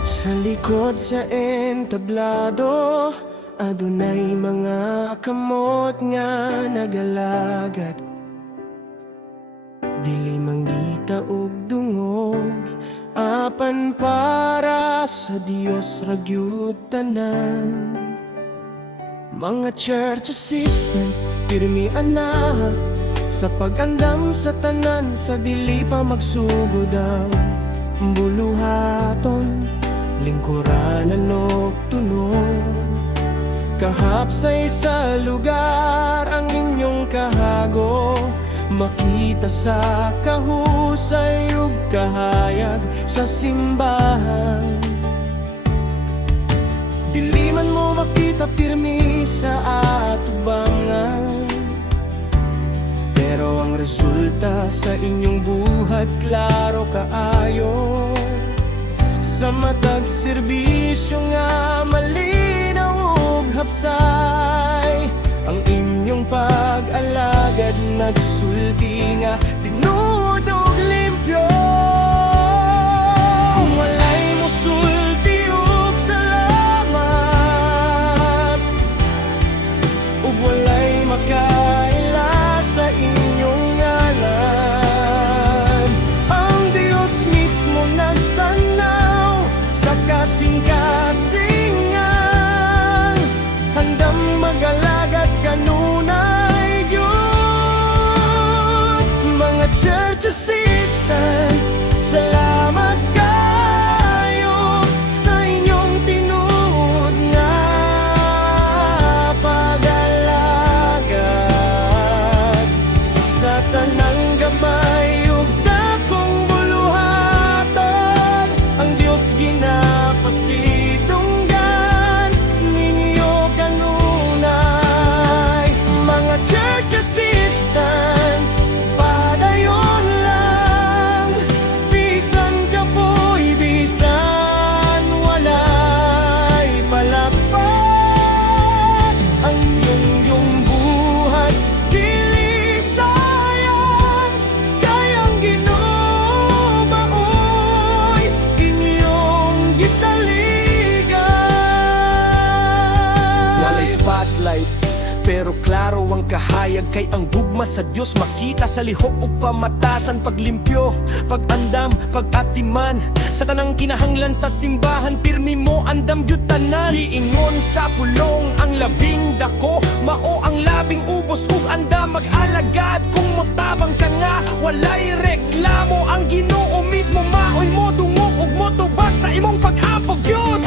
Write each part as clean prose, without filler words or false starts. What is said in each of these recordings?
Sa likod sa entablado, adunay mga kamot nga nagalagad. Dili manggita og dungog, apan para sa Dios ragyud tanan. Mga church assistant, pirmi ana sa pag-andam sa tanan, sa dili pa magsugod daw. Buluhaton, lingkuranan og tunog, kahapsay sa lugar ang inyong kahago. Makita sa kahusay ug kahayag sa simbahan. Dili man mo makita pirmi sa atubangan, pero ang resulta sa inyong buhat klaro kaayo. Sa matag serbisyo nga malinaw ug hapsay, ang inyong pag-alagad nagsulti nga tinuod ug limpyo. Kung walay mosulti ug salamat, ug walay makaila sa inyong ngalan, ang Dios mismo nagtanaw sa kasing-kasingan, handang mag-alagad kanunay gyud. Mga church assistant, salamat kayo sa inyong tinuod nga pag-alagad sa tanang gamay ug dakong buluhatan. Ang Dios ginapasitunggan ninyo kanunay. Mga church assistant, padayon lang, bisan kapoy, bisan walay palakpak. Ang inyong buhat dili sayang, kayang Ginoo maoy inyong gisaligan. Walay spotlight, pero klaro ang kahayag, kay ang gugma sa Dios makita sa lihok ug pamatasan. Paglimpyo, pag-andam, pag-atiman sa tanang kinahanglan sa simbahan, pirmi mo andam gyud tanan. Giingon sa pulong ang labing dako, mao ang labing ubos ug andam mag-alagad. Kung motabang ka nga walay reklamo, ang Ginoo mismo maoy mo dungog ug motubag sa imong pag-apog gyud.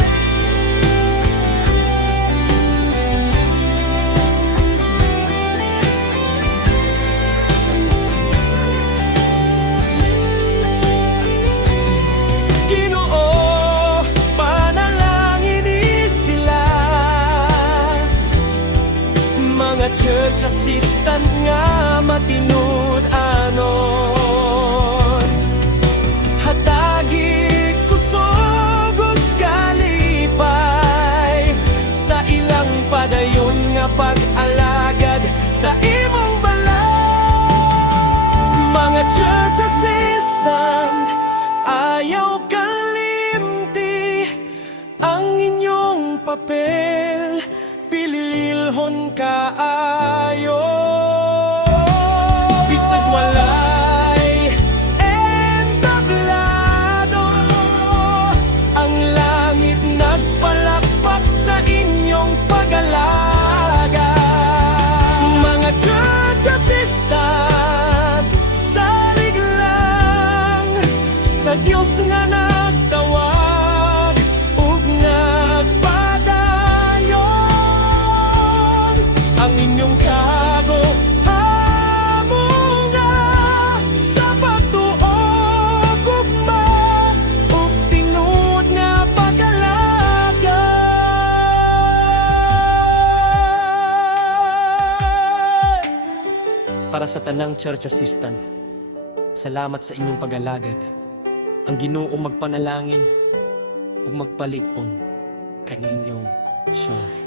Ginoo, panalangin ni sila, mga church assistant nga matinud anon. Hatagi kusog ug kalipay sa ilang padayon nga pag-alagad sa imong balay. Mga church assistant, ayaw kalimti ang inyong papel, pililhon kaayo. Bisag walay entablado, ang langit nagpalakpak sa inyong pag-alaga. Mga church assistant, salig lang sa Dios nga nagtawag ug nagpadayon. Ang inyong kago amo nga sa pagtuog ugma ug tinuod nga pag-alagad. Para sa tanang church assistant, salamat sa inyong pag-alagad. Ang Ginoo magpanalangin ug magpalig-on kaninyong sure.